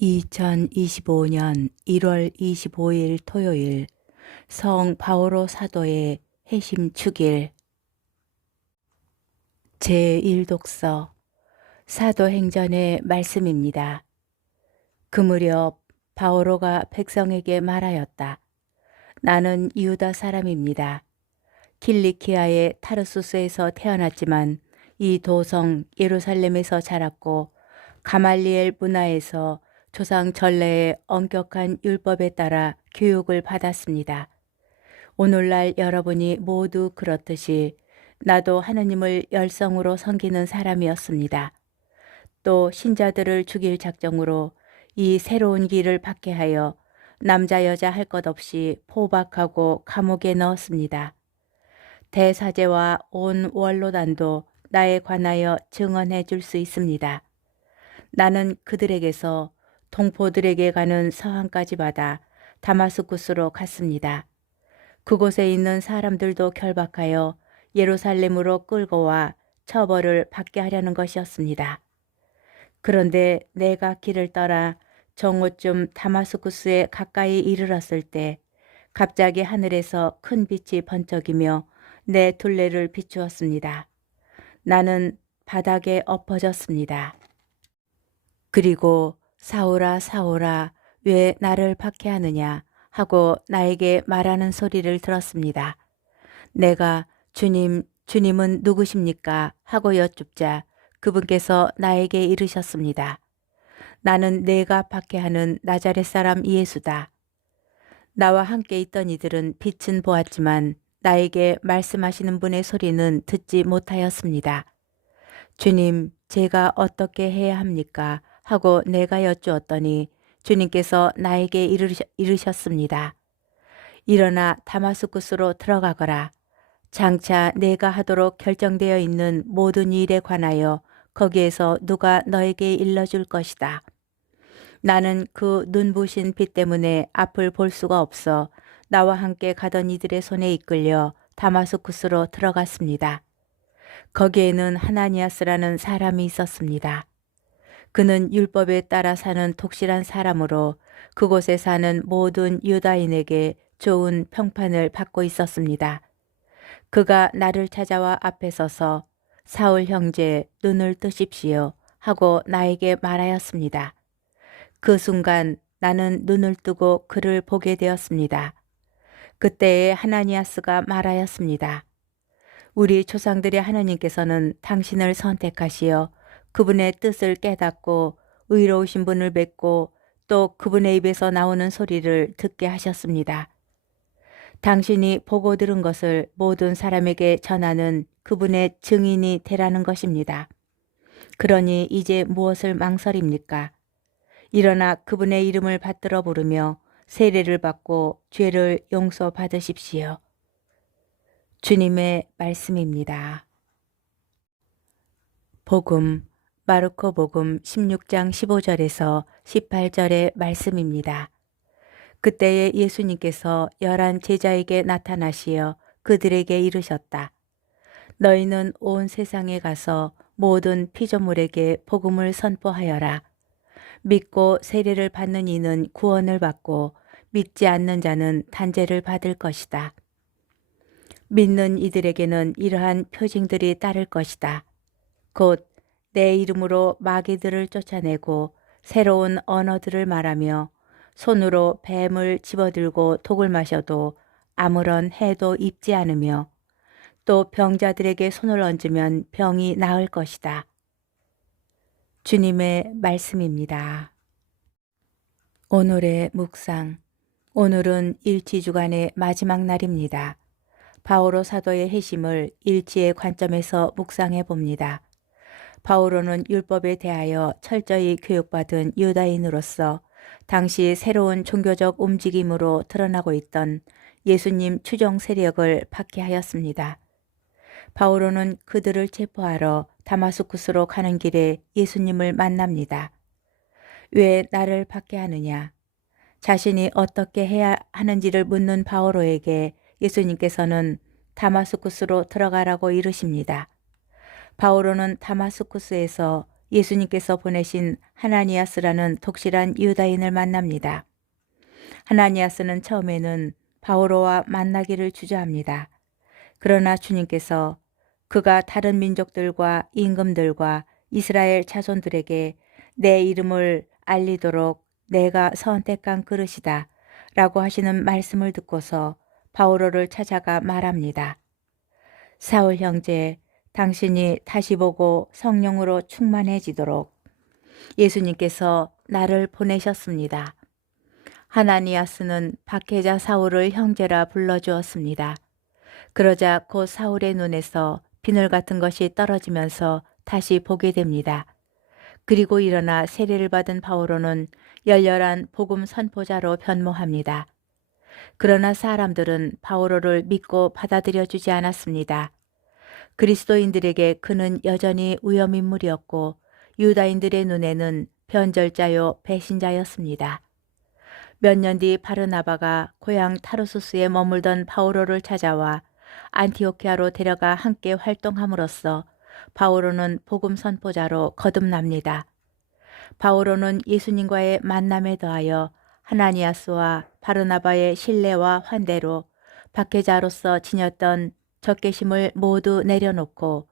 2025년 1월 25일 토요일 성 바오로 사도의 회심 축일 제1독서 사도행전의 말씀입니다. 그 무렵 바오로가 백성에게 말하였다. 나는 유다 사람입니다. 킬리키아의 타르수스에서 태어났지만 이 도성 예루살렘에서 자랐고 가말리엘 문화에서 조상 전래의 엄격한 율법에 따라 교육을 받았습니다. 오늘날 여러분이 모두 그렇듯이 나도 하느님을 열성으로 섬기는 사람이었습니다. 또 신자들을 죽일 작정으로 이 새로운 길을 박해하여 남자 여자 할 것 없이 포박하고 감옥에 넣었습니다. 대사제와 온 원로단도 나에 관하여 증언해 줄 수 있습니다. 나는 그들에게서 동포들에게 가는 서한까지 받아 다마스쿠스로 갔습니다. 그곳에 있는 사람들도 결박하여 예루살렘으로 끌고 와 처벌을 받게 하려는 것이었습니다. 그런데 내가 길을 떠나 정오쯤 다마스쿠스에 가까이 이르렀을 때 갑자기 하늘에서 큰 빛이 번쩍이며 내 둘레를 비추었습니다. 나는 바닥에 엎어졌습니다. 그리고 사울아 사울아 왜 나를 박해하느냐 하고 나에게 말하는 소리를 들었습니다. 내가 주님은 누구십니까 하고 여쭙자 그분께서 나에게 이르셨습니다. 나는 내가 박해하는 나자렛 사람 예수다. 나와 함께 있던 이들은 빛은 보았지만 나에게 말씀하시는 분의 소리는 듣지 못하였습니다. 주님, 제가 어떻게 해야 합니까? 하고 내가 여쭈었더니 주님께서 나에게 이르셨습니다. 일어나 다마스쿠스로 들어가거라. 장차 내가 하도록 결정되어 있는 모든 일에 관하여 거기에서 누가 너에게 일러줄 것이다. 나는 그 눈부신 빛 때문에 앞을 볼 수가 없어 나와 함께 가던 이들의 손에 이끌려 다마스쿠스로 들어갔습니다. 거기에는 하나니아스라는 사람이 있었습니다. 그는 율법에 따라 사는 독실한 사람으로 그곳에 사는 모든 유다인에게 좋은 평판을 받고 있었습니다. 그가 나를 찾아와 앞에 서서 사울 형제 눈을 뜨십시오 하고 나에게 말하였습니다. 그 순간 나는 눈을 뜨고 그를 보게 되었습니다. 그때에 하나니아스가 말하였습니다. 우리 조상들의 하나님께서는 당신을 선택하시어 그분의 뜻을 깨닫고 의로우신 분을 뵙고 또 그분의 입에서 나오는 소리를 듣게 하셨습니다. 당신이 보고 들은 것을 모든 사람에게 전하는 그분의 증인이 되라는 것입니다. 그러니 이제 무엇을 망설입니까? 일어나 그분의 이름을 받들어 부르며 세례를 받고 죄를 용서받으십시오. 주님의 말씀입니다. 복음, 마르코 복음 16장 15절에서 18절의 말씀입니다. 그때에 예수님께서 11 제자에게 나타나시어 그들에게 이르셨다. 너희는 온 세상에 가서 모든 피조물에게 복음을 선포하여라. 믿고 세례를 받는 이는 구원을 받고 믿지 않는 자는 단죄를 받을 것이다. 믿는 이들에게는 이러한 표징들이 따를 것이다. 곧 내 이름으로 마귀들을 쫓아내고 새로운 언어들을 말하며 손으로 뱀을 집어들고 독을 마셔도 아무런 해도 입지 않으며 또 병자들에게 손을 얹으면 병이 나을 것이다. 주님의 말씀입니다. 오늘의 묵상. 오늘은 일지주간의 마지막 날입니다. 바오로 사도의 회심을 일지의 관점에서 묵상해 봅니다. 바오로는 율법에 대하여 철저히 교육받은 유다인으로서 당시 새로운 종교적 움직임으로 드러나고 있던 예수님 추종 세력을 박해하였습니다. 바오로는 그들을 체포하러 다마스쿠스로 가는 길에 예수님을 만납니다. 왜 나를 박해하느냐? 자신이 어떻게 해야 하는지를 묻는 바오로에게 예수님께서는 다마스쿠스로 들어가라고 이르십니다. 바오로는 다마스쿠스에서 예수님께서 보내신 하나니아스라는 독실한 유다인을 만납니다. 하나니아스는 처음에는 바오로와 만나기를 주저합니다. 그러나 주님께서 그가 다른 민족들과 임금들과 이스라엘 자손들에게 내 이름을 알리도록 내가 선택한 그릇이다 라고 하시는 말씀을 듣고서 바오로를 찾아가 말합니다. 사울 형제, 당신이 다시 보고 성령으로 충만해지도록 예수님께서 나를 보내셨습니다. 하나니아스는 박해자 사울을 형제라 불러주었습니다. 그러자 곧 사울의 눈에서 비늘 같은 것이 떨어지면서 다시 보게 됩니다. 그리고 일어나 세례를 받은 바오로는 열렬한 복음 선포자로 변모합니다. 그러나 사람들은 바오로를 믿고 받아들여 주지 않았습니다. 그리스도인들에게 그는 여전히 위험인물이었고 유다인들의 눈에는 변절자요 배신자였습니다. 몇 년 뒤 바르나바가 고향 타르수스에 머물던 바오로를 찾아와 안티오키아로 데려가 함께 활동함으로써 바오로는 복음 선포자로 거듭납니다. 바오로는 예수님과의 만남에 더하여 하나니아스와 바르나바의 신뢰와 환대로 박해자로서 지녔던 적개심을 모두 내려놓고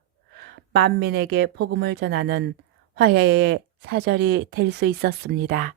만민에게 복음을 전하는 화해의 사절이 될 수 있었습니다.